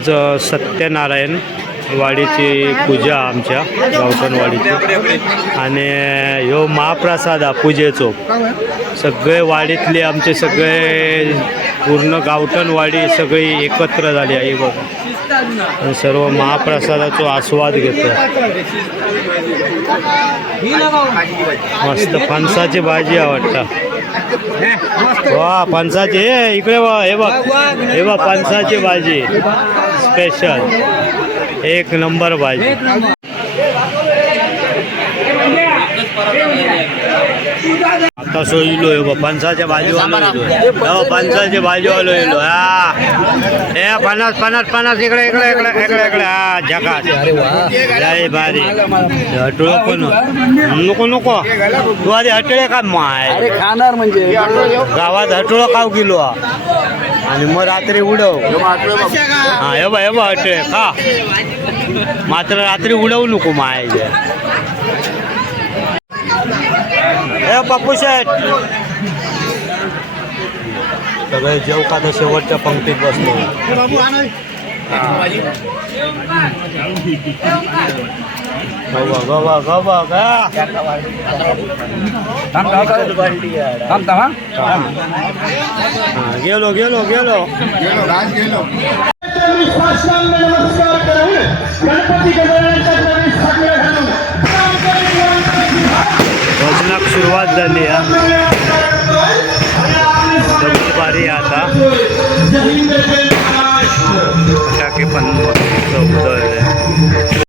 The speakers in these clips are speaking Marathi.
आज सत्यनारायण वाडीची पूजा आमच्या गावठणवाडीची आणि ह्यो महाप्रसाद हा पूजेचो सगळे वाडीतले आमचे सगळे पूर्ण गावठणवाडी सगळी एकत्र झाली आहे बघा सर्व महाप्रसादाचा आस्वाद घेतो मस्त फणसाची भाजी आवडता वा फणसाची इकडे वा हे बघ फणसाची भाजी स्पेशल एक नंबर भाजी आता सो इलो फणसाच्या भाजीवालो फणसाची भाजीवालो इलो हा हे पन्नास पन्नास पन्नास इकडे इकडे इकडे इकडे इकडे हा झकास लय भारी हटुळो पण नको नको तू आधी हटळे का माय खाणार म्हणजे गावात हटुळो खाऊ किलो आणि मग रात्री उडव हा हे बा हटळे खा मात्र रात्री उडवू नको माय हे पप्पू शेठ सगळे जेव का तर शेवटच्या पंक्तीत बसलो गेलो गेलो गेलो भजनाक सुरुवात झाली बारी आता टाकी पण उधळले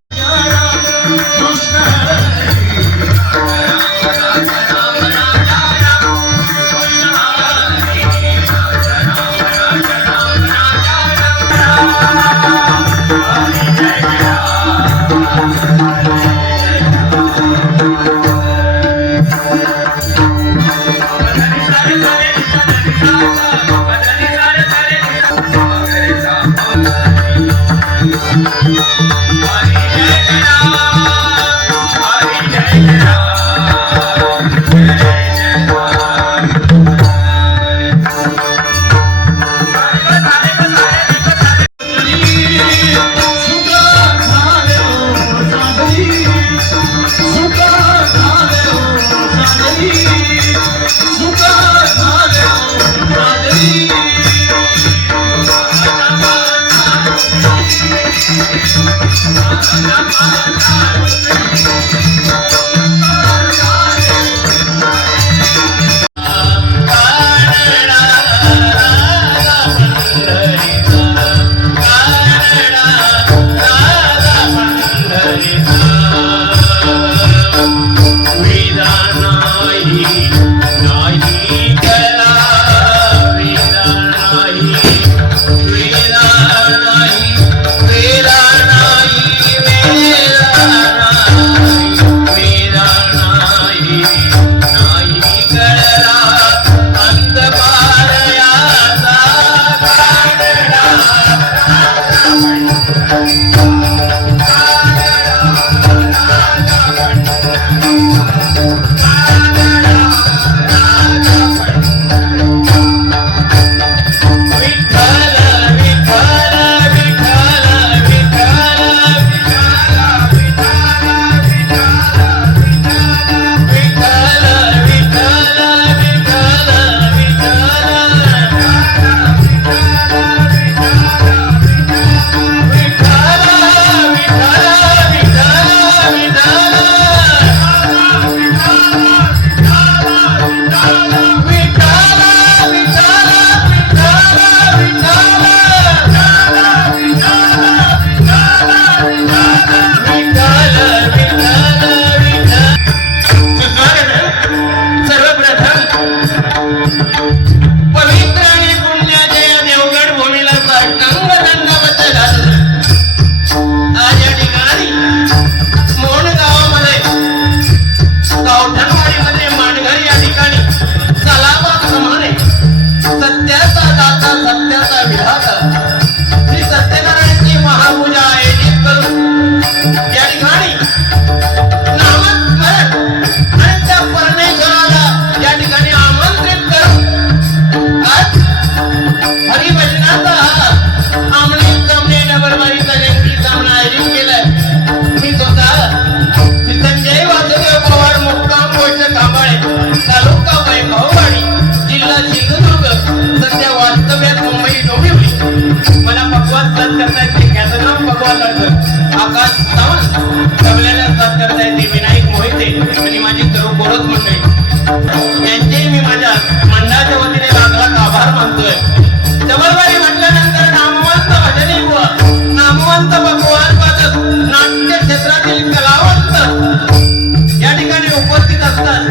या ठिकाणी उपस्थित असतात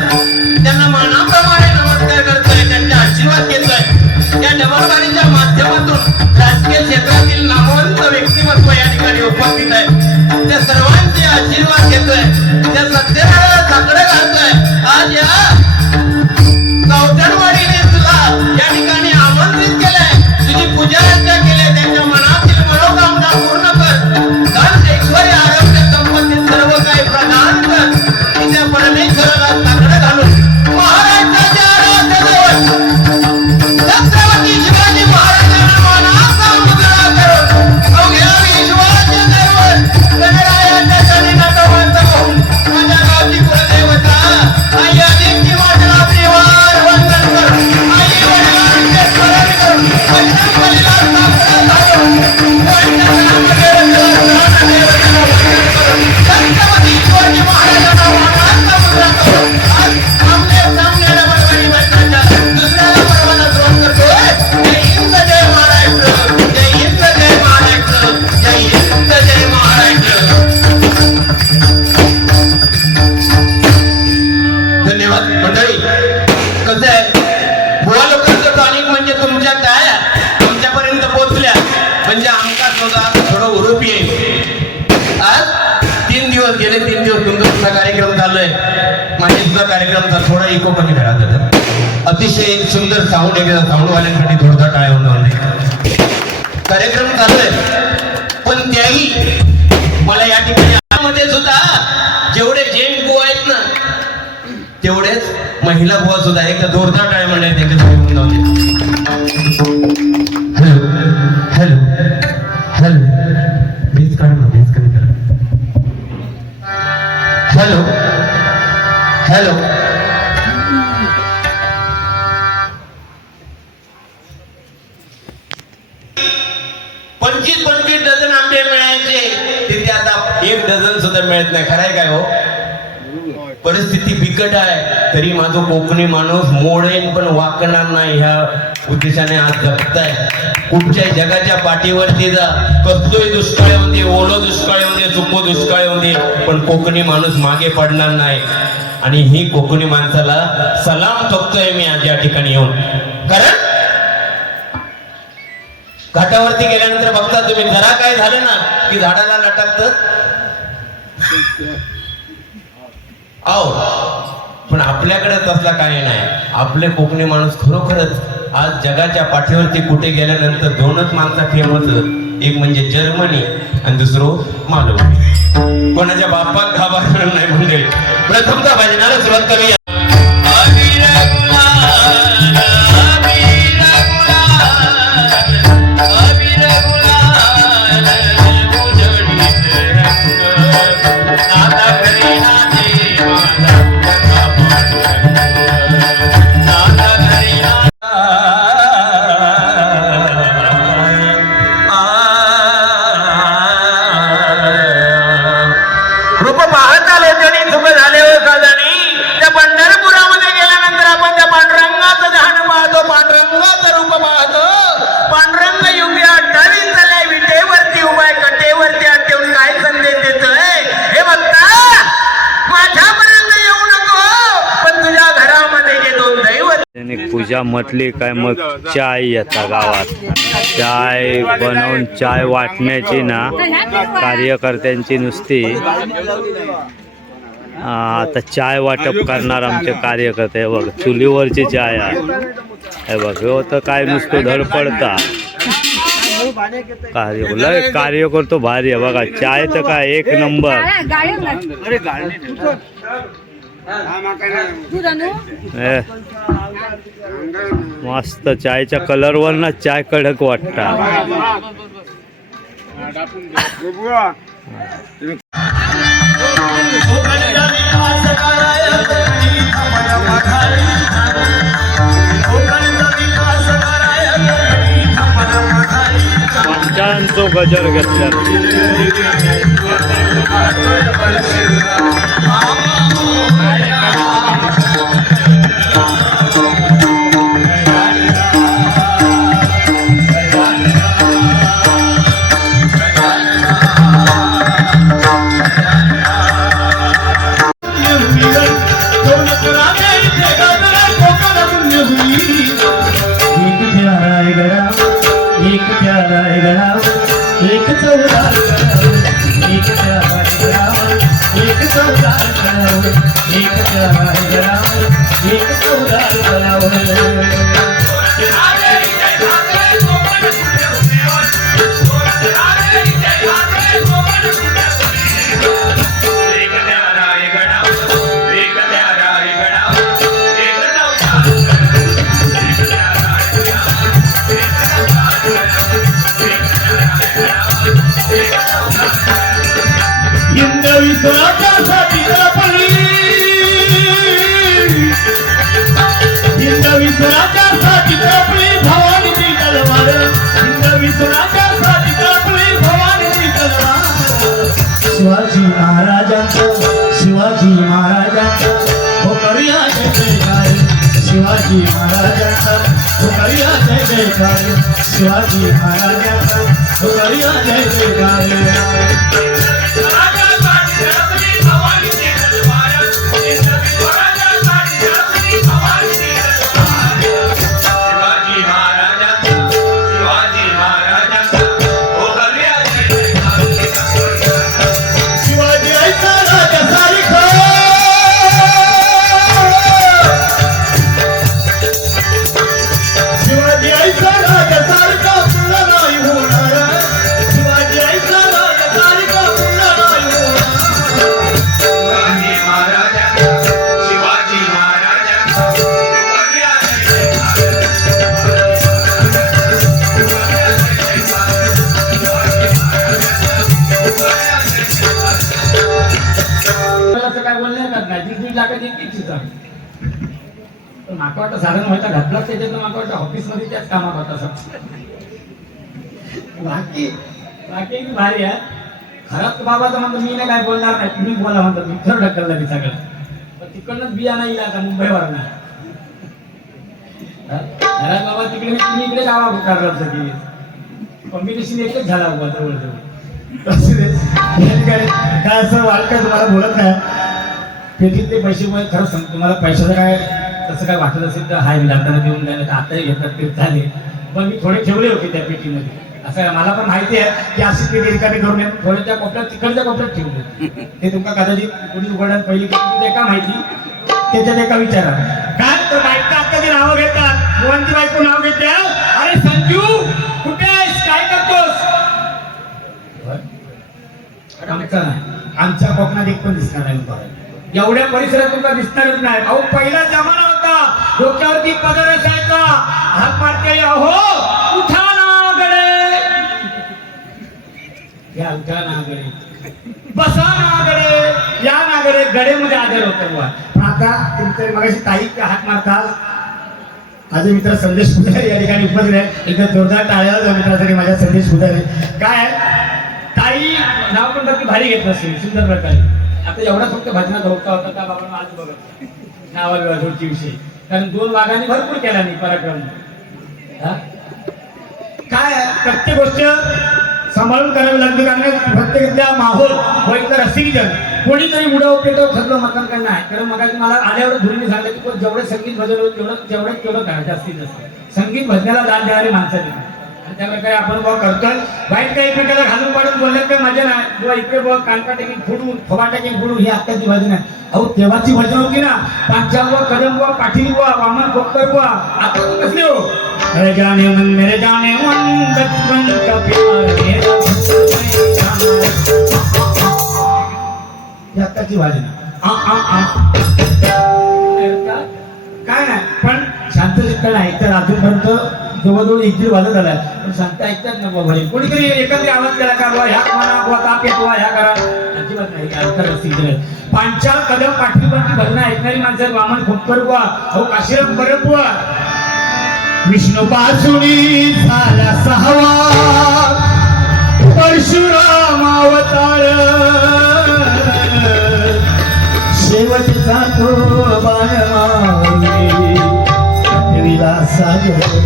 त्यांना मानाप्रमाणे नमस्कार करतोय, त्यांचे आशीर्वाद घेतोय. या जबाबदारीच्या माध्यमातून राजकीय क्षेत्रातील नामवंत व्यक्तिमत्व या ठिकाणी उपस्थित आहे. त्या सर्वांचे आशीर्वाद घेतोय, त्या सत्तेला साकडं घालतोय. आज या चौथरवाडीने तुला या ठिकाणी आमंत्रित केलंय, तुझी पूजा अर्चा केली, त्यांच्या मनातील मनोकामना पूर्ण कर. धन ऐश्वर्य आरोग्य संपत्ती सर्व काही प्रदान कर. तिच्या परमेश्वराला साकडं घालून महाराष्ट्राच्या आराध्य छत्रपती शिवाजी महाराजांना मानाचा मुजरा करून अवघ्या विश्वाच्या दैवत गणरायाच्या चरणी नतमस्तक होऊन माझ्या गावची कुलदेवता आई आदित्य माझ्या परिवार वंदन करून आई वडिलांचे स्मरण करून बजरंगबलीला साकडं घालून छत्रपती शिवाजी महाराजांना मानाचा मुजरा करून आज सामने सामने रबरवाडी मैदानाच्या दुसऱ्या पर्वाला द्रोण करतोय. जय हिंद जय महाराष्ट्र, जय हिंद जय महाराष्ट्र, जय हिंद जय महाराष्ट्र. धन्यवाद मंडळी. कसं आहे, बुवा लोकांचं टॉनिक म्हणजे तुमच्या टाळ्या तुमच्यापर्यंत पोहोचल्या म्हणजे आमका सुद्धा थोडं उरूप येईल. आज 3 दिवस गेले, 3 दिवस तुमचा सुद्धा कार्यक्रम चालू आहे. माझे सुद्धा कार्यक्रमचा थोडा इकोपणी करा जातात. अतिशय सुंदर साऊंड आहे, साऊंडवाल्यांसाठी थोडा टाळ्या होऊन कार्यक्रम चालू आहे. पण त्याही मला या ठिकाणी मध्ये सुद्धा जेवढे जेंट बुवा आहेत ना तेवढेच महिला बुवा सुद्धा एकदा जोरदार टाळ्या म्हणले त्यांच्यासाठी होऊन हॅलो हॅलो हॅलो प्लीज काढ ना, प्लीज कमी करा. Hello hello. पंचवीस डझन आंबे मिळायचे तिथे आता 1 डझन सुद्धा मिळत नाही. खरंय काय हो? परिस्थिती बिकट आहे, तरी माझं कोकणी माणूस मोडेन पण वाकणार नाही ह्या उद्देशाने आज जगताय. कुठच्याही जगाच्या पाठीवरती जा, कसलोही दुष्काळ येऊ दे, ओलो दुष्काळ येऊ दे, सुको दुष्काळ येऊ दे, पण कोकणी माणूस मागे पडणार नाही. आणि ही कोकणी माणसाला सलाम ठोकतोय मी आज या ठिकाणी येऊन. कारण घाटावरती गेल्यानंतर बघता तुम्ही, जरा काय झालं ना की झाडाला लटकत आओ, पण आपल्याकडे तसला काही नाही. आपले कोकणी माणूस खरोखरच आज जगाच्या पाठीवरती कुठे गेल्यानंतर 2च माणसं फेमस, एक म्हणजे जर्मनी आणि दुसरं मालवणी. कोणाच्या बापात घाबरणार नाही. म्हणजे प्रथमतः भजनाला सुरुवात करूया. पूजा म्हटली काय मग चाय येता गावात. चाय बनवून चाय वाटण्याची ना कार्यकर्त्यांची नुसती आता चाय वाटप करणार आमचे कार्यकर्ते. बघ चुलीवरची चाय आहे. हे बघ हो, तर काय नुसतं धडपडता कार्य करतो भारी आहे. बघा चाय तर काय 1 नंबर. मस्त चायच्या कलरवर ना चाय कडक वाटता. पंचांचो गजर घेतला. कौलार तलावर, एक तलावर गडावर, एक कौलार तलावर. हिंदवी स्वराज्यासाठी तळपली, हिंदवी स्वराज्यासाठी तळपली भवानीची तलवार, हिंदवी स्वराज्यासाठी तळपली भवानीची तलवार. शिवाजी महाराजांचं, शिवाजी महाराजांचं हो करूया जय जयकार, शिवाजी महाराजांचा हो करूया जय जयकार, शिवाजी महाराजांचा हो करूया जय जयकार. माका वाटतं साधारण व्हायचा घातलाच त्याच्यात माका वाटतं ऑफिसमध्ये त्याच कामात होता सब. बाकी बाकी भारी आहे. खरंच बाबाचं म्हणतो मी नाही काय बोलणार नाही, तुम्ही बोला म्हणतो मी खरं ढकलला मी सगळं. पण तिकडनंच बिया नाही आता मुंबईवर नाही घरात बाबा तिकडे तुम्ही इकडे गावा करणार की कॉम्बिनेशन एकच झाला बाबा जवळजवळ. काय असं वाटतं तुम्हाला बोलत नाही पेटीतले पैसे मुळे खरंच सांगतो तुम्हाला पैशाचं काय तसं काय वाटत असेल तर हाय जाताना देऊन द्यायला तर आताही घेतात ते झाले, पण मी थोडे ठेवले होते त्या पेटीमध्ये. असं मला पण माहिती आहे की अशी पेटी रिकामी करून थोड्या त्या कोपऱ्यात तिकडच्या कोपऱ्यात ठेवले. ते तुमका कदाचित कोणी उघडण्यात पहिली एका माहिती त्याच्यात एका विचारा काय तर बायका आता ती नावं घेतात. मोहनची बायको नाव घेते, अरे संजू कुठे आहेस काय करतोस. आमचा नाही, आमच्या कोकणात एक पण दिसणार नाही, एवढ्या परिसरात तुमचा दिसणारच नाही. अहो पहिला जमाना होता, डोक्यावरती पदर असायचा, हात मारते अहो उठा ना गडे, या उठा ना गडे, बसा ना गडे, या ना गडे, गडेमध्ये आदर होतो. पण आता तुमच्या मगाशी ताई हात मारतात. माझे मित्र संदेश पुजारी या ठिकाणी उपस्थित आहे. एकदा जोरदार टाळ्या मित्रासाठी माझ्या संदेश पुजारी. काय ताई नाव पण नक्की भारी घेतलं असेल सुंदर प्रकारे. आता एवढा फक्त भजनात होता होता त्या बाबांना आज बघत नावाविषयी विषय, कारण 2 वाघांनी भरपूर केला नाही पराक्रम. काय प्रत्येक गोष्ट सांभाळून करावी लागते, कारण प्रत्येक माहोल होईल तर रसिकजन कोणीतरी उडव पेटव खतलं मतदान काय नाही. कारण मग मला आल्यावर धुरीने सांगितलं की जेवढे संगीत भजन होईल तेवढं करा, जास्तीत जास्त संगीत भजनाला दान देणारी माणसाची. त्यामुळे काय आपण बुवा करतोय वाईट काही एकमेकाला घालून पाडून बोलण्यात काही मजा नाही. बुवा इकडे बुवा कानपा टाकीन फोडून फवा टाकीन फोडून ही आत्ताची भजन आहे. अहो तेव्हाची भजन होती ना, पांचा बुवा कदम बुवा पाटील बुवा वामन खोपकर बुवा. आता तू कसले हो मेरे जाने मन बचपन का प्यार मेरा ही आत्ताची भजन काय नाही. पण शांत चित्त नाही तर अजूनपर्यंत जवळजवळ 1 दीड वाजत आलाय, पण सांगता ऐकतात ना बाबा. कोणीतरी एकत्र आवाज केला का बाबा ह्या म्हणा बुवा ताप येतो ह्या करा, अजिबात नाही. अंतर पांचाळ कदम पाठीवरची भजनं ऐकणारी माणसं वामन खोपकर बुवा, अहो काशीराम परब बुवा. विष्णू पासुनी झाला 6वा परशुराम अवतार, शेवटचा तो बाण मारुनी पृथ्वीला साजरे.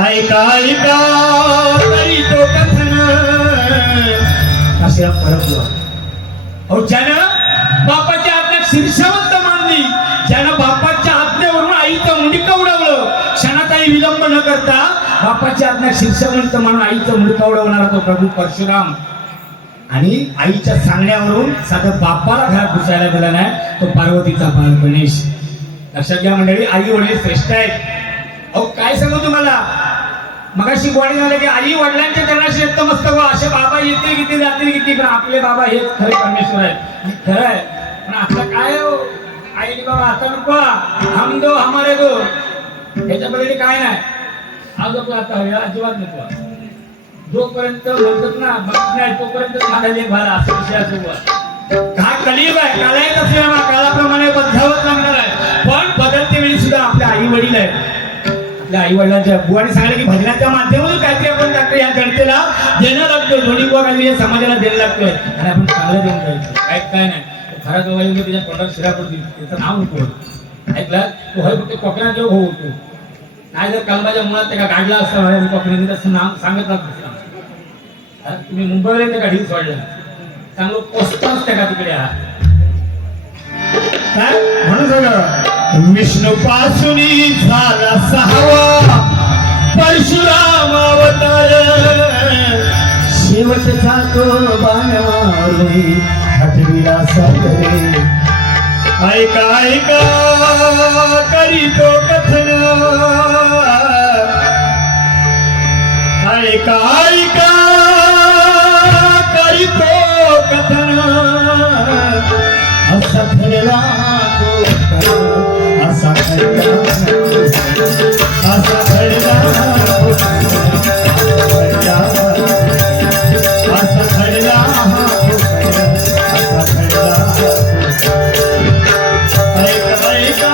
ऐका ऐका तरी तो कथन अशा परंपरा. अहो ज्यानं बापाच्या आज्ञेत शीर्षवंत मानली, ज्यानं बापाच्या आज्ञेवरून आईचं मुंडकं उडवलं, क्षणाचाही विलंब न करता बापाच्या आज्ञेत शीर्षवंत म्हणून आईचं मुंडकं उडवणारा तो प्रभू परशुराम. आणि आईच्या सांगण्यावरून साधं बापाला घरात घुसायला दिला नाही, तो पार्वतीचा बाळ गणेश. लक्षात घ्या मंडळी, आई वडील श्रेष्ठ आहेत. अहो काय सांगू तुम्हाला, मगाशी गोडी झालं की आई वडिलांच्या चरणाशी नतमस्तक व्हा. असे बाबा येतील किती जातील किती, पण आपले बाबा हेच खरे परमेश्वर आहेत. आणि खरं आहे, पण आता काय हो, आई बाबा आता नको, हम दो हमारे दो, याच्या पलीकडे काय नाही. आज आता अजिबात नको. जोपर्यंत म्हणतात ना बघत नाही तोपर्यंत माझा लेख झाला, असं विषय असो. हा कलियुग आहे, कालायत असल्यामुळे काळाप्रमाणे बदलावत लागणार आहे. पण बदलते वेळी सुद्धा आपल्या आई वडील आहेत. आपल्या आई वडिलांच्या बुवाने सांगितलं की भजनाच्या माध्यमातून काहीतरी आपण काहीतरी या जनतेला देणं लागतोय, दोन्ही बुवा काहीतरी समाजाला देणं लागतोय, आणि आपण चांगलं देऊन जायचं. काय नाही खरा तो वाईट त्याच्या तोंडात शिरा पडतील, त्याचं नाव होतो ऐकलं तो होय फक्त कोकणात जेव्हा हो होतो, नाही जर कलमाच्या मुळात त्या गाडला असता कोकणाने तसं नाव सांगत नसतं. तुम्ही मुंबईला येते का ढील सोडलं चांगलं पोचताच त्या का तिकडे म्हणून सगळं विष्णू पासून झाला सहावा परशुराम अवतार, शेवटचा तो बाणवारुणी हटविला सागरे. ऐका ऐका करीतो कथन, ऐका ऐका करीतो कथन, असा घडला तो असा घडला, असा घडला असा घडला असा घडला. ऐका ऐका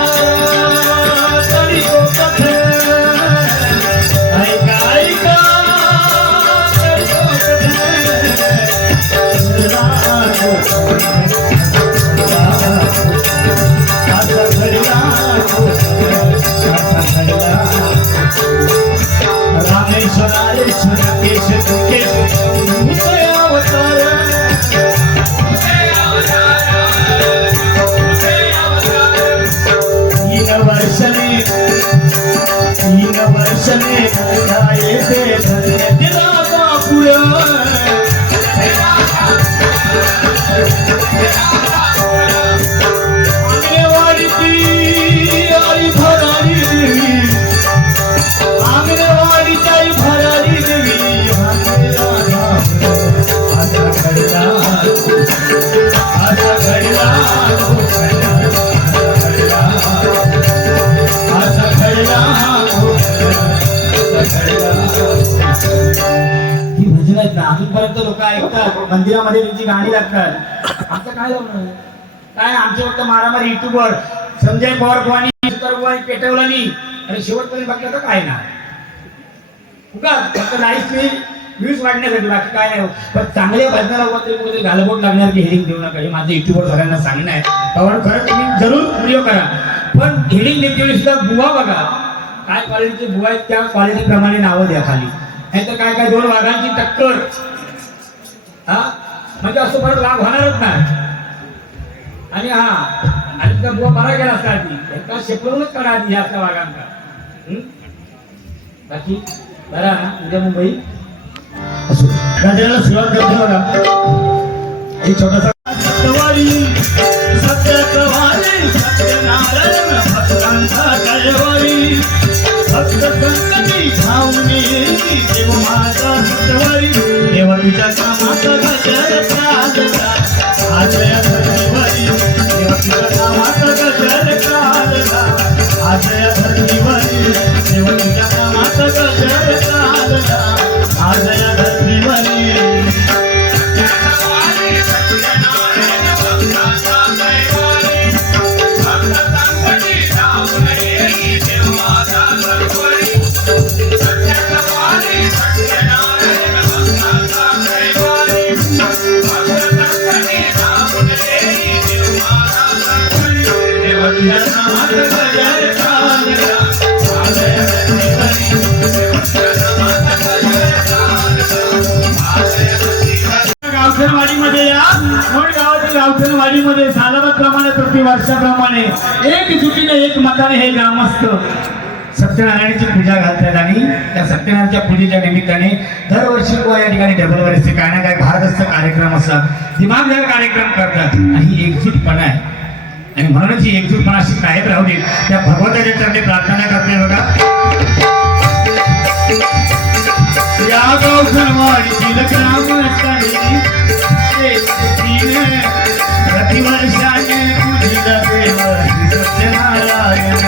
करीतो कथन, ऐका ऐका करीतो रामेश्वरालेश्वर केश केश अवतार, तीन वर्षने येते धन्य बापूर. आंगणेवाडीची आई भरारी देवी, आंगणेवाडीची आई भरारी देवी, असा घडला असा घडला असा घडला. ही भजन आहेत ना अजूनपर्यंत लोक ऐकतात, मंदिरामध्ये त्यांची गाणी लागतात. आमचं काय लावणार काय, आमच्या फक्त मारामारी युट्यूबवर संजय पवार बुवानी पेटवला नाही आणि शेवटपर्यंत बघलं तर काय ना फक्त लाईफ व्ह्यूज वाढण्यासाठी बाकी काय नाही. पण चांगल्या भजनाला कुठे घालबोट लागणार की हेडिंग देऊ नका, हे माझं युट्यूबवर सगळ्यांना सांगणं आहे. कारण खरं तुम्ही जरूर व्हिडिओ करा, पण हेडिंग देते वेळी सुद्धा बुवा बघा काय क्वालिटीचे बुवा आहेत, त्या क्वालिटीप्रमाणे नावं द्या खाली. नाहीतर काय काय दोन वाघांची टक्कर, हा म्हणजे असं परत वाघ होणारच नाही. आणि आणि त्या बुवा बरा गेला असता आधी एका शेपरूनच करा आधी असल्या वाघांचा. बाकी बरा ना उद्या मुंबई असो गाजराला सुरुवात करतो बघा. एक छोटासा सत्यवारी सत्यवारी सत्यनारायण भक्तांचा जयवारी, भक्त संतती भावनी देव माझा सत्यवारी, देवाच्या कामाचा गजर काढला आजया धर्मीवारी, देवाच्या कामाचा गजर काढला आजया धर्मीवारी, देवाच्या कामाचा गजर काढला आजया धर्मीवारी. गावठणवाडीमध्ये या कोण गावातील गावठणवाडीमध्ये सालाबाद प्रमाणे प्रति वर्षाप्रमाणे एक जुटीने एक मताने हे ग्रामस्थ सत्यनारायणाची पूजा घालतात आणि त्या सत्यनारायणच्या पूजेच्या निमित्ताने दरवर्षी बुवा या ठिकाणी डबल वरचे काय ना काय भारदस्त कार्यक्रम असतात, दिमागदार कार्यक्रम करतात आणि ही एकजूटपणा आहे आणि म्हणूनच ही एकजूटपणा अशी कायम राहू दे त्या भगवंताच्या चरणी प्रार्थना करते बघा. या गौधर्मातील ग्रामस्थानी प्रतिवर्षाने पूजिला देव श्री सत्यनारायण.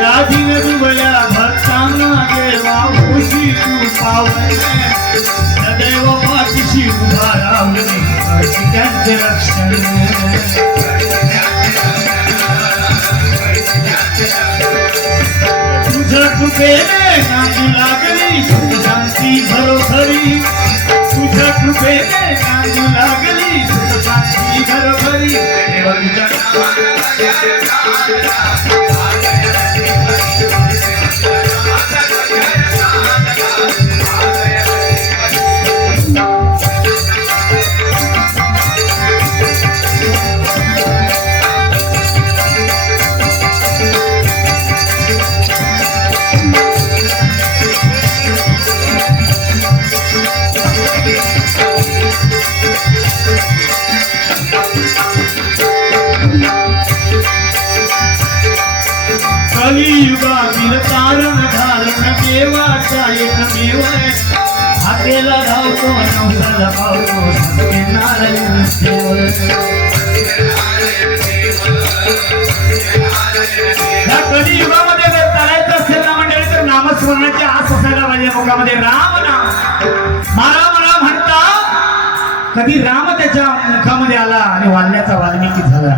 या दिन दुबळ्या भक्तांना देवा खुशी तू पावन, सदैव पाठीशी उभा राहून त्यांचे रक्षण. तुझ्या कृपेने नांदू लागली सुख शांती घरोघरी, तुझ्या कृपेने नांदू लागली सुख शांती घरोघरी. कलियुगातील तारण धारण देवाचा एकमेव हातेला धावतो नवसाला पावतो सत्यनारायण देव. या कलियुगामध्ये जर चालायचं असेल ना मंडळी तर नामस्मरणाची आस असायला पाहिजे मुखामध्ये. राम नाम मला म्हणता कधी राम त्याच्या मुखामध्ये आला आणि वाल्ल्याचा वाल्मिकी झाला.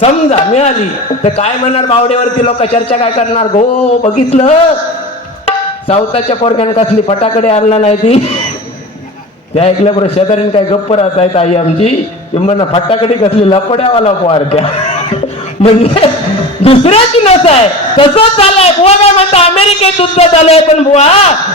समजा मिळाली तर काय म्हणणार बावडेवरती लोक चर्चा काय करणार. गो बघितलं सावताच्या पोरक्यानं कसली फटाकडे आणला नाही ती. त्या ऐकल्याबरोबर शेजारीन काय गप्प राहत आहेत आई आमची किंवा फटाकडी कसली लपड्यावाला पोहार त्या म्हणजे दुसऱ्याची नस आहे. तसंच झालंय. बुवा काय म्हणता अमेरिकेत युद्ध झालंय पण बुवा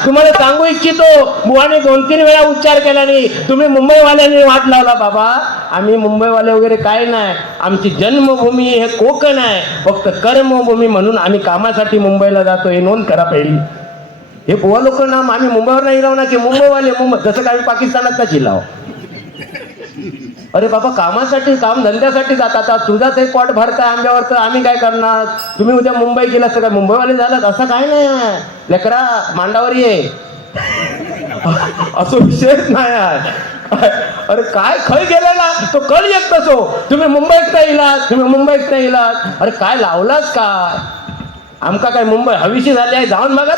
तुम्हाला सांगू इच्छितो बुवाने 2-3 वेळा उच्चार केला नाही. तुम्ही मुंबईवाल्यांनी वाट लावला. बाबा आम्ही मुंबईवाले वगैरे काय नाही. आमची जन्मभूमी हे कोकण आहे. फक्त कर्मभूमी म्हणून आम्ही कामासाठी मुंबईला जातो हे नोंद करा पहिली. हे बुवा लोक ना आम्ही मुंबईवर नाही लावणार की मुंबईवाले मुंबई जसं काय पाकिस्तानात का चिल्लाव. अरे बाबा कामासाठी काम धंद्यासाठी जातात. तुझाच एक पोट भरता आंब्यावर तर आम्ही काय करणार. तुम्ही उद्या मुंबई गेला असं काय मुंबईवाले झालात असं काय नाही. लेकरा मांडावर ये असं विषयच नाही आहे. अरे काय खय गेलेला तो कळ येत तसो. तुम्ही मुंबईत नाही इलात तुम्ही मुंबईत नाही इलात. अरे काय लावलाच काय आमका काय मुंबई हवीशी झाली आहे. जाऊन बघा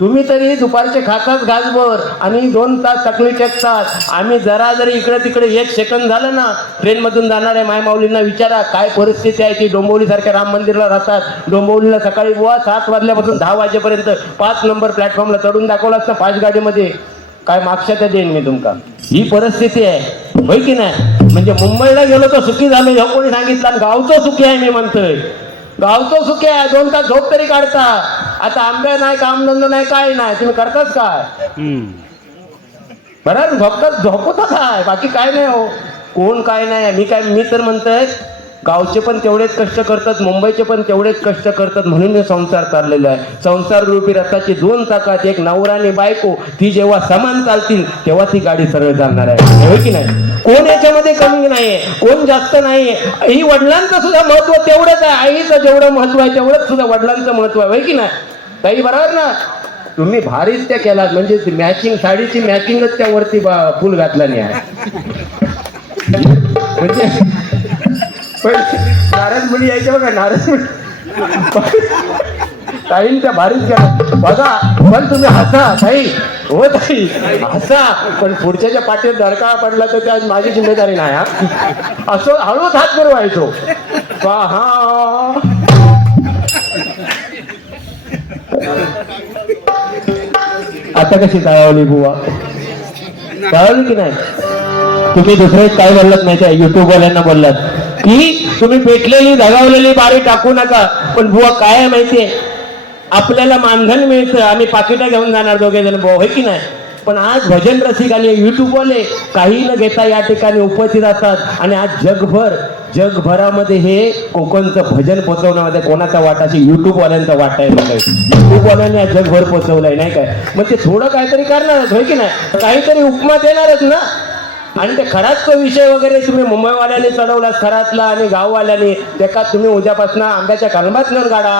तुम्ही तरी दुपारचे खातात घासभर आणि 2 तास तकली टेकतात. आम्ही जरा जरी इकडे तिकडे 1 सेकंद झालं ना ट्रेनमधून जाणाऱ्या मायमाऊलींना विचारा काय परिस्थिती आहे. की डोंबिवलीसारख्या राम मंदिरला राहतात. डोंबिवलीला सकाळी बुवा 7 वाजल्यापासून 10 वाजेपर्यंत 5 नंबर प्लॅटफॉर्मला चढून दाखवलास ना 5 गाडीमध्ये काय मागच्या त्या देईन मी तुमका. ही परिस्थिती आहे होय की नाही. म्हणजे मुंबईला गेलो तर सुखी झालो हे कोणी सांगितलं. आणि गावचं सुखी आहे मी म्हणतोय. गावचं सुखी आहे. 2 तास झोप तरी काढता. आता आंबे नाही कामधंदा नाही काय नाही तुम्ही करताच काय बरं झोपता काय बाकी काय नाही हो. कोण काय नाही. मी तर म्हणतोय गावचे पण तेवढेच कष्ट करतात मुंबईचे पण तेवढेच कष्ट करतात म्हणून हे संसार चाललेला आहे. संसार रूपी रथाची 2 चाकात एक नवरा आणि बायको ती जेव्हा समान चालतील तेव्हा ती गाडी सरळ चालणार आहे होय की नाही. कोण याच्यामध्ये कमी नाहीये कोण जास्त नाहीये. ही वडिलांचं सुद्धा महत्व तेवढंच आहे. आईचं जेवढं महत्व आहे तेवढंच सुद्धा वडिलांचं महत्व आहे होय की नाही. ताई बरोबर ना. तुम्ही भारीच त्या केलात म्हणजे मॅचिंग साडीची मॅचिंगच त्यावरती फुल घातला नाही आहे म्हणजे नारायण मुली यायच्या बघा नारायण मुली ताईंच्या भारीच केलं बघा. पण तुम्ही हसा ताई, हो ताई हसा, पण पुढच्याच्या पाठीत धडका पडला तर त्या माझी जिम्मेदारी नाही हा. असं हळूच हात फिरवायचो. हा आता कशी टाळवली बुवा, टाळवली की नाही? तुम्ही दुसरे काय बोललात माहिती आहे, युट्यूब वाल्यांना बोललात की तुम्ही पेटलेली दगावलेली बारी टाकू नका. पण बुवा काय आहे माहितीये, आपल्याला मानधन मिळतं, आम्ही पाकिटा घेऊन जाणार दोघे जण बुवा, होय की नाही? पण आज भजन रसिक आणि युट्यूबवाले काही न घेता या ठिकाणी उपस्थित असतात आणि आज जगभरामध्ये हे कोकणचं भजन पोचवण्यामध्ये कोणाचा वाटा अशी युट्यूबवाल्यांचा वाटा आहे. बघा, युट्यूबवाल्यांनी आज जगभर पोचवलंय नाही काय? मग ते थोडं काहीतरी करणारच, होय की नाही? काहीतरी उपमा देणारच ना. आणि ते खराचचा विषय वगैरे तुम्ही मुंबईवाल्यांनी चढवलात खरातला आणि गाववाल्यांनी, त्याच्यात तुम्ही उद्यापासून आंब्याच्या कलमात नेऊन काढा.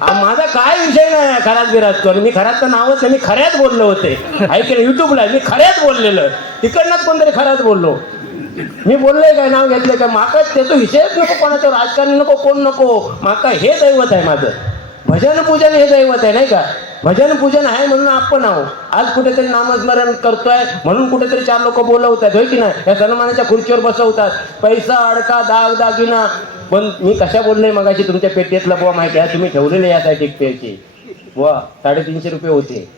माझा काय विषय नाही खरात बिराजतो. मी खरातचं नावच मी खऱ्यात बोललो होते, ऐकलं युट्यूबला मी खऱ्यात बोललेलं, तिकडनंच कोणतरी खरात बोललो. मी बोललोय काय, नाव घेतलंय काय? माका त्याचा विषयच नको, कोणाचं राजकारण नको, कोण नको. माका हे दैवत आहे माझं, भजन पूजन हे दैवत आहे नाही का? भजन पूजन आहे म्हणून आपण आहो. आज कुठेतरी नामस्मरण करतोय म्हणून कुठेतरी चार लोक बोलवतात, होय की नाही? या सन्मानाच्या खुर्चीवर बसवतात, पैसा अडका दाग दागिना. पण मी कशा बोललोय मगाशी तुमच्या पेटीतला बुवा माहिती आहे, तुम्ही ठेवलेले यासाठी पेटी बुवा 350 रुपये होते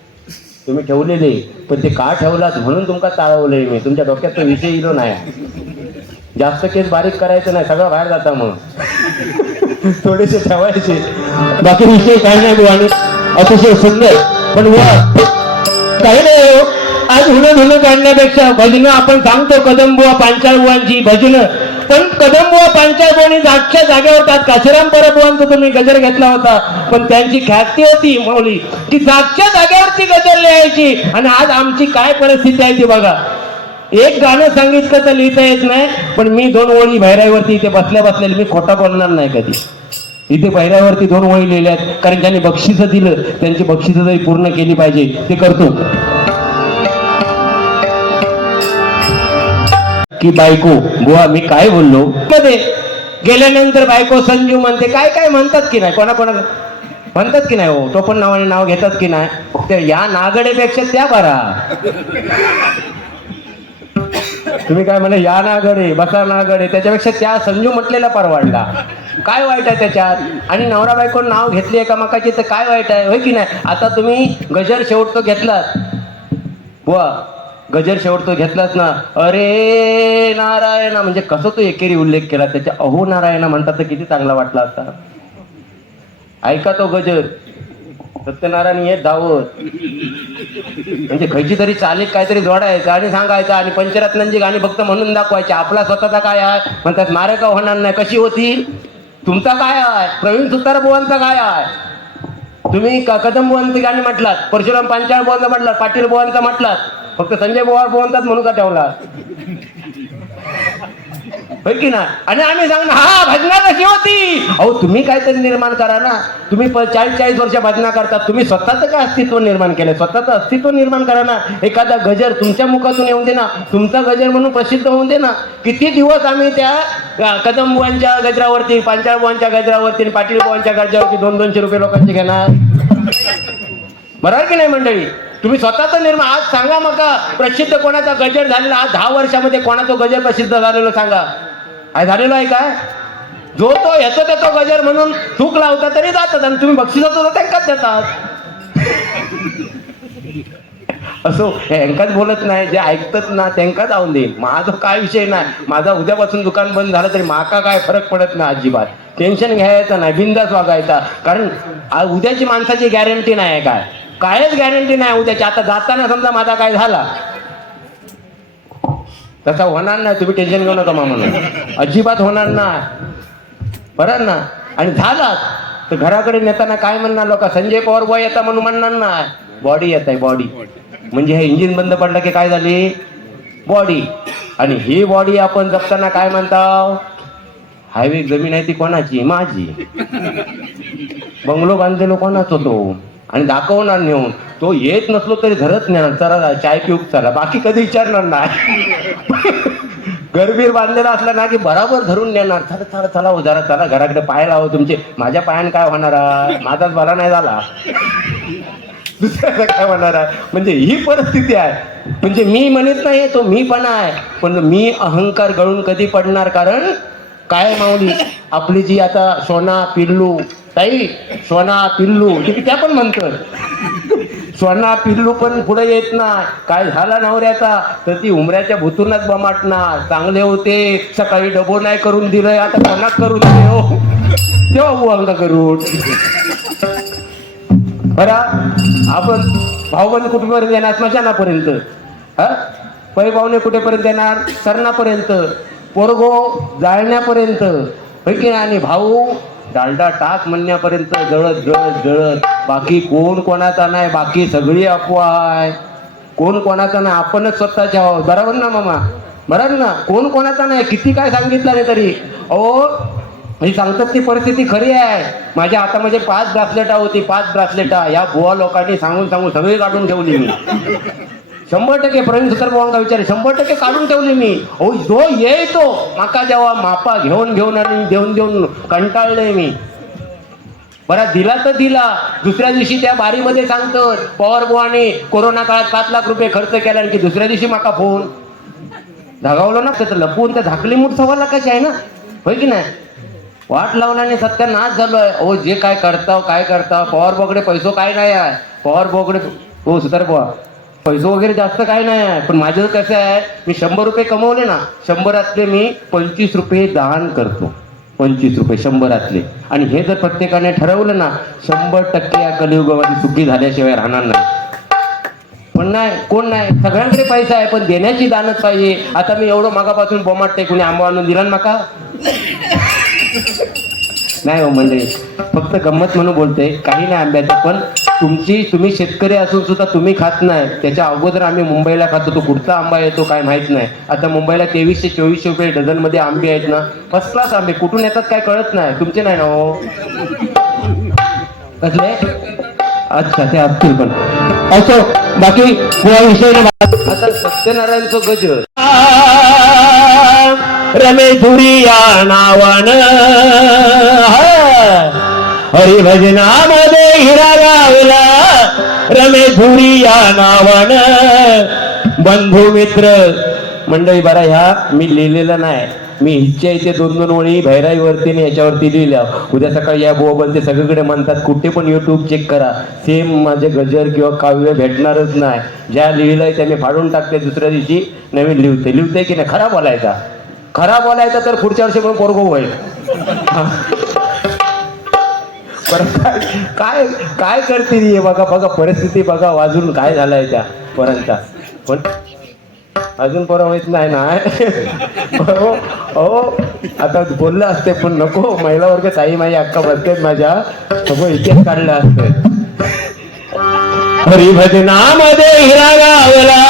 तुम्ही ठेवलेले, पण ते का ठेवलात म्हणून तुमका चाळवलंय मी. तुमच्या डोक्यात तो विषय इलो नाही. जास्त केस बारीक करायचं नाही, सगळं बाहेर जाता मग. थोडेसे ठेवायचे, बाकी विषय काही नाही बुवा. आणि अतिशय सुंदर. पण बुवा काही नाही हो, आज हुणं काढण्यापेक्षा भजनं आपण सांगतो कदमबुवा पांचाळबुवांची भजनं, पण कदमबुवा पांचाळबुवांनी जागच्या जागेवर होतात. काशीराम परबुवांचा तुम्ही गजर घेतला होता, पण त्यांची ख्याती होती माऊली की जागच्या जागेवरती गजर लिहायची. आणि आज आमची काय परिस्थिती आहे ती बघा. एक गाणं सांगितलं तर लिहिता येत नाही, पण मी 2 ओळी भैराईवरती इथे बसल्या मी खोटा बोलणार नाही कधी. इथे भैराईवरती 2 ओळी लिहिल्यात, कारण ज्यांनी बक्षिसं दिलं त्यांची बक्षिसं जरी पूर्ण केली पाहिजे ते करतो. की बायको बुवा मी काय बोललो मध्ये गेल्यानंतर बायको संजू म्हणते, काय काय म्हणतात की नाही, कोणा म्हणतात की नाही हो, तो पण नावाने नाव घेतात की नाही. फक्त या नागडेपेक्षा त्या बरा. तुम्ही काय म्हणे या नागडे बसा नागडे, त्याच्यापेक्षा त्या संजू म्हटलेला परवडला. काय वाईट आहे त्याच्यात? आणि नवरा बायको नाव घेतली एकामेकाची तर काय वाईट आहे, होय की नाही? आता तुम्ही गजर शेवटतो घेतलात बुवा, गजर शेवटतो घेतलाच ना, अरे नारायणा म्हणजे कसं तो एकेरी उल्लेख केला त्याच्या, अहो नारायणा म्हणतात तर किती चांगला वाटला असता. ऐका तो गजर, सत्यनारायण येत धावत म्हणजे खयची तरी चालीत काहीतरी जोडायचं आणि सांगायचं, आणि पंचरत्नांची गाणी फक्त म्हणून दाखवायची. आपला स्वतःचा काय आहे म्हणतात, मारेका होणार नाही. कशी होतील? तुमचा काय आहे? प्रवीण सुतार बुवांचा काय आहे? तुम्ही कदम बुवांची गाणी म्हटलात, परशुराम पांचाळ बुवांचा म्हटलात, पाटील बुवांचा म्हटलात, फक्त संजय बुवा बुवांचाच म्हणून का ठेवला, होय की ना? आणि आम्ही सांगणार हा भजना कशी होती. अहो तुम्ही काहीतरी निर्माण करा ना. तुम्ही 40-40 वर्ष भजना करतात, तुम्ही स्वतःचं काय अस्तित्व निर्माण केलं, स्वतःचं अस्तित्व निर्माण करा ना. एखादा गजर तुमच्या मुखातून येऊन दे ना, तुमचा गजर म्हणून प्रसिद्ध होऊन दे ना. किती दिवस आम्ही त्या कदम बुवांच्या गजरावरती, पांचाळ बुवांच्या गजरावरती, पाटील बुवांच्या गजरावरती 200-200 रुपये लोकांचे घेणार, बरोबर की नाही मंडळी? तुम्ही स्वतःचं निर्माण. आज सांगा मग प्रसिद्ध कोणाचा गजर झालेला, आज 10 वर्षामध्ये कोणाचा गजर प्रसिद्ध झालेला सांगा. काय झालेलं आहे काय? जो तो ह्याचं त्याचा गजर म्हणून थूक लावता तरी जातात, आणि तुम्ही बक्षिसाचं त्यांकाच देतात. असो यांकाच बोलत नाही, जे ऐकतात ना त्यांका जाऊन देईल. माझा काय विषय नाही, माझा उद्यापासून दुकान बंद झालं तरी माका काय फरक पडत नाही अजिबात. टेन्शन घ्यायचं नाही, बिंदास वागायचा. कारण उद्याची माणसाची गॅरंटी नाही आहे, कायच गॅरंटी नाही उद्याची. आता जाताना समजा माझा काय झाला तसा होणार नाही, तुम्ही टेन्शन घेऊ नका म्हणून, अजिबात होणार नाही, बरं ना? आणि झाला तर घराकडे नेताना काय म्हणणार लोक, संजय पवार बुवा येता म्हणून म्हणणार नाही, बॉडी येत आहे बॉडी. म्हणजे हे इंजिन बंद पडलं की काय झाली, बॉडी. आणि ही बॉडी आपण जपताना काय म्हणता, हायवे जमीन आहे ती कोणाची, माझी. बंगलो बांधलेलो कोणाच होतो, आणि दाखवणार नेऊन. तो येत नसलो तरी धरत नाही, चला चाय पिऊक चला, बाकी कधी विचारणार नाही. गरबीर बांधलेला असला ना की बराबर धरून नेणार. चला चला चला हो जरा चला घराकडे पाय लावा तुमचे. माझ्या पायाने काय होणार आहे, माझाच बरा नाही झाला, दुसऱ्याचा काय होणार आहे. म्हणजे ही परिस्थिती आहे. म्हणजे मी म्हणत नाही तो मी पण आहे, पण मी अहंकार गळून कधी पडणार. कारण काय माऊली आपली जी आता सोना पिल्लू ताई, सोना पिल्लू त्या पण म्हणतात, सोना पिल्लू पण पुढे येत नाही. काय झाला नवऱ्याचा तर ती उमऱ्याच्या भुतूनच बमाटणार. चांगले होते सकाळी डबो नाही करून दिलंय, आता कोणाक करून दे हो, तेव्हा अंग करून. बरा आपण भाऊबंद कुठेपर्यंत येणार, स्मशानापर्यंत. हा पै पाहुणे कुठेपर्यंत येणार, सरणापर्यंत, पोरगो जाळण्यापर्यंत, होय की नाही. आणि भाऊ डालडा टाक म्हणण्यापर्यंत जळत जळत जळत. बाकी कोण कोणाचा नाही, बाकी सगळी अफवा आहे. कोण कोणाचा नाही, आपणच स्वतःच्या आहोत. बरोबर ना मामा, बरोबर ना. कोण कोणाचा नाही, किती काय सांगितलं नाही तरी. अहो म्हणजे सांगतात ती परिस्थिती खरी आहे. माझ्या हातामध्ये 5 ब्रासलेटा होती, 5 ब्रासलेटा. या बुवा लोकांनी सांगून सांगून सगळी काढून ठेवली मी. 100% प्रवीण सुतार बुवांका विचारे 100% काढून ठेवली मी. हो जो येतो माका जेव्हा मापा घेऊन घेऊन आणि देऊन देऊन कंटाळले मी. बरा दिला तर दिला. दुसऱ्या दिवशी त्या बारीमध्ये सांगतो पवार बुवाने कोरोना काळात 5 लाख रुपये खर्च केला, की दुसऱ्या दिवशी माका फोन धागावलं ना. तर लपून तर झाकली मूठ 1.25 लाखाची आहे ना, होय की नाही. वाट लावल्याने सत्यानाश झालोय. हो जे काय करताव काय करता, पवार बोगडे पैसो काय नाही आहे. पवार बोगडे हो सुतार बुवा पैसो वगैरे जास्त काय नाही आहे. पण माझं कसं आहे, मी 100 रुपये कमवले ना, 100रातले मी 25 रुपये दान करतो. 25 रुपये 100रातले. आणि हे जर प्रत्येकाने ठरवलं ना, 100% या कलियुगामध्ये सुखी झाल्याशिवाय राहणार नाही. पण नाही, कोण नाही, सगळ्यांकडे पैसा आहे पण देण्याची दानच पाहिजे. आता मी एवढं मागापासून बोमाटते, कुणी आंबा आणून दिला ना माका नाही हो. म्हणजे फक्त गंमत म्हणून बोलते, काही नाही आंब्याचं. पण तुम्ही शेतकरी असून सुद्धा तुम्ही खात नाही. त्याच्या अगोदर आम्ही मुंबईला खातो, तो कुठचा आंबा येतो काय माहित नाही. आता मुंबईला 2300-2400 रुपये डझन मध्ये आंबे आहेत ना, फर्स्ट क्लास आंबे. कुठून येतात काय कळत नाही. तुमचे नाही ना हो कसले. अच्छा ते असतील पण असो. बाकी विषय आता सत्यनारायणचं गजर रमेधुरी या नावान हरिभजनामध्ये हिरा गावला. रमेधुरी या नावान बंधू मित्र मंडळी. बरा ह्या मी लिहिलेलं नाही, मी इच्छा इथे 2-2 ओळी भैराईवरती याच्यावरती लिहिल्या. उद्या सकाळी या बोबलते सगळीकडे म्हणतात, कुठे पण युट्यूब चेक करा, सेम माझे गजर किंवा काव्य भेटणारच नाही. ज्या लिहिलंय त्याने फाडून टाकते, दुसऱ्या दिवशी नवीन लिहते की नाही. खरा बोलायचा तर पुढच्या वर्षी पण पोरगो होईल. काय काय करते बघा बघा परिस्थिती बघा वाजून काय झालाय त्या पोरांचा. पण अजून पोरं होत नाही ना. हो आता बोललं असते पण नको. महिला वर्ग ताई माझी अक्का बसतेच माझ्या, सगळं इतिहास काढलं असतं. हरिभजनामध्ये हिरा गावला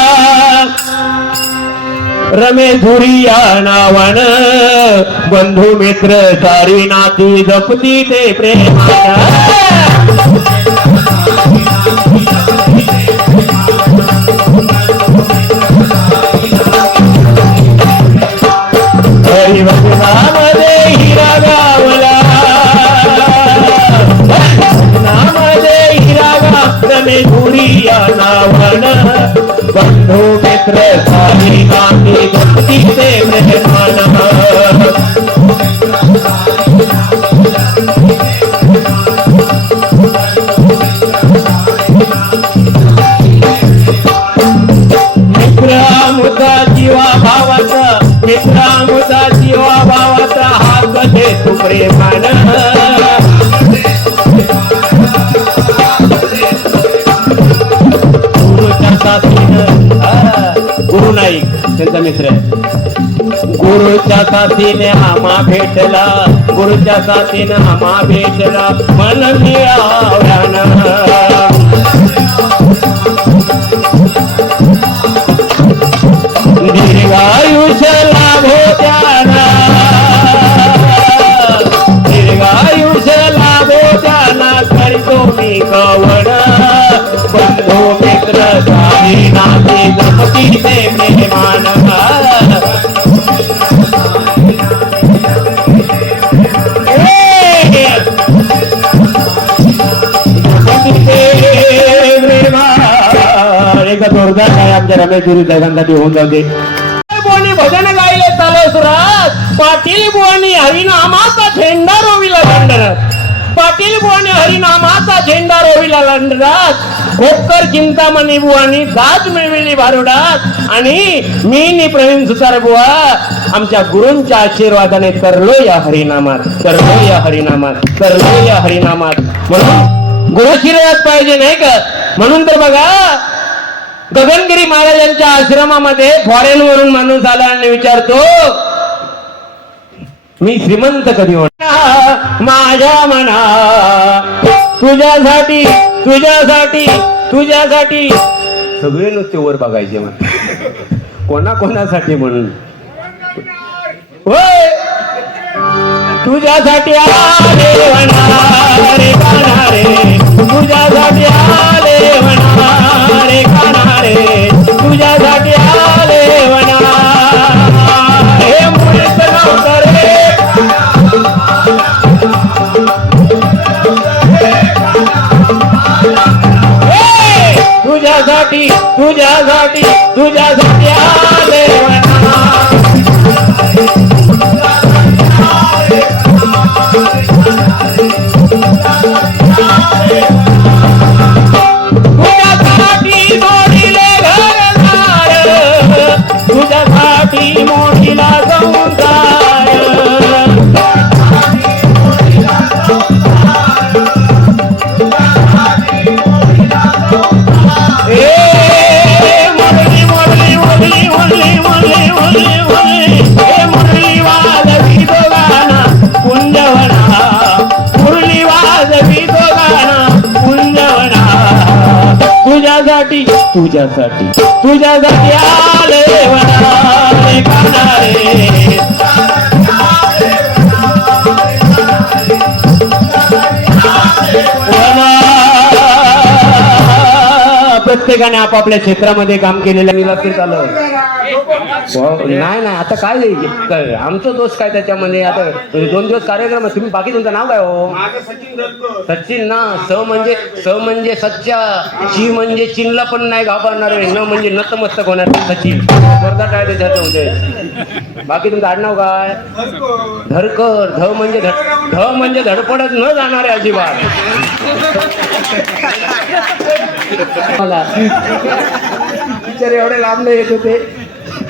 रमेधुरी या नावान बंधू मित्र सारी नाती जपती ते प्रेमानं. हरिभजनामध्ये हिरा गावला, नामध्ये हिरा गाव रमेधुरी या नावान बंधू मित्र सारी नाती जपती ते प्रेमानं. मित्रामुदा जीवा भावाचा, मित्रामुदा जीवा भावाचा हाक दे तू प्रेमानं. गुरुच्या साथीनं गुरु नाईक त्यांचा मित्र आहे. गुरुच्या साथीने आम्हा भेटला, गुरुच्या साथीने आम्हा भेटला मन मिळाव्यानं. दीर्घायुष्य लाभो त्याना, दीर्घायुष्य लाभो त्याना करतो मी कवण. बंधू मित्र सारी नाती जपती ते प्रेमानं. काय आमच्या रमेश गुरु साहेबांसाठी होऊन जाऊ दे. बुवानी भजन गायले चालू सुरात, पाटील बुवानी हरिनामाचा झेंडा रोविला लंडनात, पाटील बुवानी हरिनामाचा झेंडा रोविला लंडनात, खोपकर चिंतामणी बुवानी दाद मिळविली भारुडात, आणि मी प्रवीण सुतार बुवा आमच्या गुरूंच्या आशीर्वादाने तरलो या हरिनामात, तरलो या हरिनामात, तरलो या हरिनामात. म्हणून गुरुशिरयात पाहिजे नाही का. म्हणून तर बघा गगनगिरी महाराजांच्या आश्रमामध्ये फॉरेन वरून माणूस आला आणि विचारतो, मी श्रीमंत कधी होणार. माझ्या मना तुझ्यासाठी तुझ्यासाठी तुझ्यासाठी सगळे नुसते वर बघायचे म्हणून, कोणाकोणासाठी म्हणून. होय तुझ्यासाठी आले म्हणा रे कानारे, तुझ्यासाठी आले म्हणा रे कानारे, तुझ्यासाठी आले म्हणा. हे मुळीच नव्हतं रे, तुझ्यासाठी तुझ्यासाठी तुझ्यासाठी आले म्हणा. तुझ्यासाठी मोडीले घरदार, तुझ्यासाठी मोडीला संसार. मुरली मुरली मुरली मुरली मुरली मुरली मुरली, हे मुरली वाजवी तो गाणं कुंजवना, मुरली वाजवी तो गाणं कुंजवना. तुझ्यासाठी तुझ्यासाठी तुझ्यासाठी आले वना रे कानारे. प्रत्येकाने आपापल्या क्षेत्रामध्ये काम केलेलं विलासित आलं. नाही नाही आता काय आमचं दोष काय त्याच्यामध्ये. आता 2 दिवस कार्यक्रम आहे. तुम्ही बाकी तुमचं नाव काय हो. सचिन ना. स म्हणजे सच्चा, ची म्हणजे चिनला पण नाही घाबरणार, न म्हणजे नतमस्तक होणार सचिन. स्पर्धा काय त्याच्यात होते. बाकी तुमचं आडनाव काय. धरकर. ध म्हणजे धडपडत न जाणारे अजिबात. टीचर एवढे लांब नाही येत होते,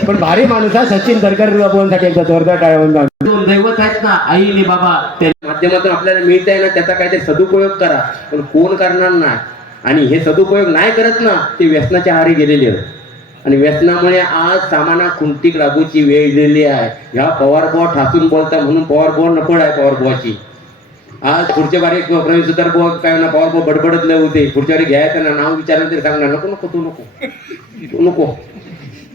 पण भारी माणूस आहे सचिन धरकर बाबूंसाठी एकदा जोरदार टाळ्या. दोन दैवत आहेत ना, आई आणि बाबा, त्या माध्यमातून आपल्याला मिळत आहे ना, त्याचा काहीतरी सदुपयोग करा. पण कोण करणार नाही. आणि हे सदुपयोग नाही करत ना, ते व्यसनाच्या आहारी गेलेले आहेत. आणि व्यसनामुळे आज सामाना खुंटीक लागूची वेळ दिलेली आहे. ह्या पवारबुवा ठासून बोलता म्हणून पवारबुवा नकोड आहे. पवारबुवाची आज पुढच्या बारी प्रवीण सुतार बुवा काय ना पवारबुवा बडबडत लय होते. पुढच्या बारी घ्यायचं ना, नाव विचारलं तरी सांगणार नको नको तू नको तू नको.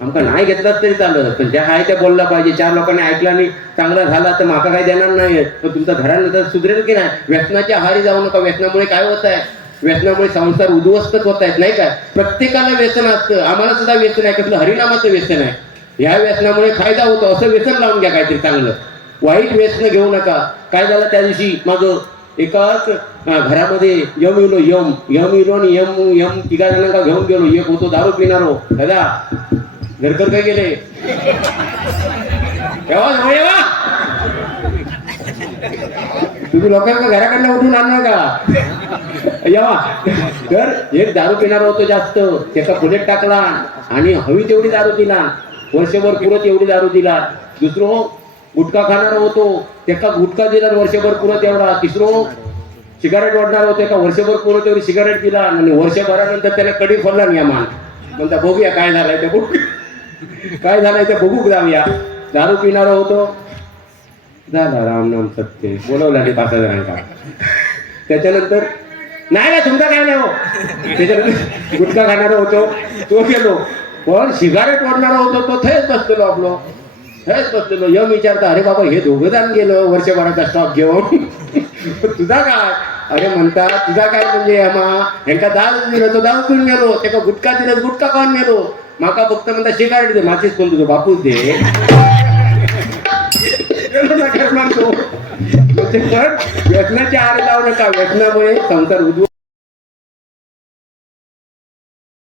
आमका नाही घेतलाच तरी चालत, पण ज्या आहे त्या बोलला पाहिजे. 4 लोकांनी ऐकला आणि चांगला झाला तर माका काय देणार नाही. तर तुमचा घरानंतर सुधरेल की नाही. व्यसनाच्या आहारी जाऊ नका. व्यसनामुळे काय होत आहे. व्यसनामुळे संसार उद्ध्वस्तच होत आहेत नाही काय. प्रत्येकाला व्यसन असतं. आम्हाला सुद्धा व्यसन आहे. कसलं हरिनामाचं व्यसन आहे. ह्या व्यसनामुळे फायदा होतो असं व्यसन लावून घ्या काहीतरी चांगलं. वाईट व्यसन घेऊ नका. काय झालं त्या दिवशी माझं एकाच घरामध्ये यम इलो आणि यम 3 जणांना घेऊन गेलो. एक होतो दारू पिणारो. दादा घरकर काय गेले तुम्ही लोकांना घराकडनं उठून आणणार का. येवा तर एक दारू पिणार होतो जास्त, त्याचा बुलेट टाकला आणि हवी तेवढी दारू दिला. वर्षभर पुरत एवढी दारू दिला. दुसरं गुटखा खाणार होतो, त्याचा गुटखा दिला वर्षभर पुरत एवढा. तिसरं सिगारेट ओढणार होते का वर्षभर पुरत एवढी सिगारेट दिला. आणि वर्षभरानंतर त्याला कडी खोलला नाही मान. म्हणता बघूया काय झालंय ते बघू, काय झालंय ते बघू जाऊया. दारू पिणार होतो, झाला राम नाम सत्य बोलवला नाही 5 जणांना. त्याच्यानंतर नाही ना तुमचा काय नाही हो. त्याच्यानंतर गुटखा खाणार होतो तो गेलो, पण सिगारेट ओढणारा होतो तो थेच बसलेलो. आपलो थेच बसलेलो. यम विचारता अरे बाबा हे 2 जण गेलो वर्षभराचा स्टॉक घेऊन. तुझा काय. अरे म्हणता तुझा काय म्हणजे ह्यांका दारू दिलं तो दारू पिऊन गेलो. त्याला गुटखा दिलं गुटखा खाऊन गेलो. माका फक्त म्हणता सिगारेट दे. माझीच कोण तुझं बापूच दे. व्यसनाच्या आहारी जाऊ नका. व्यसनामुळे संसार उद्ध्वस्त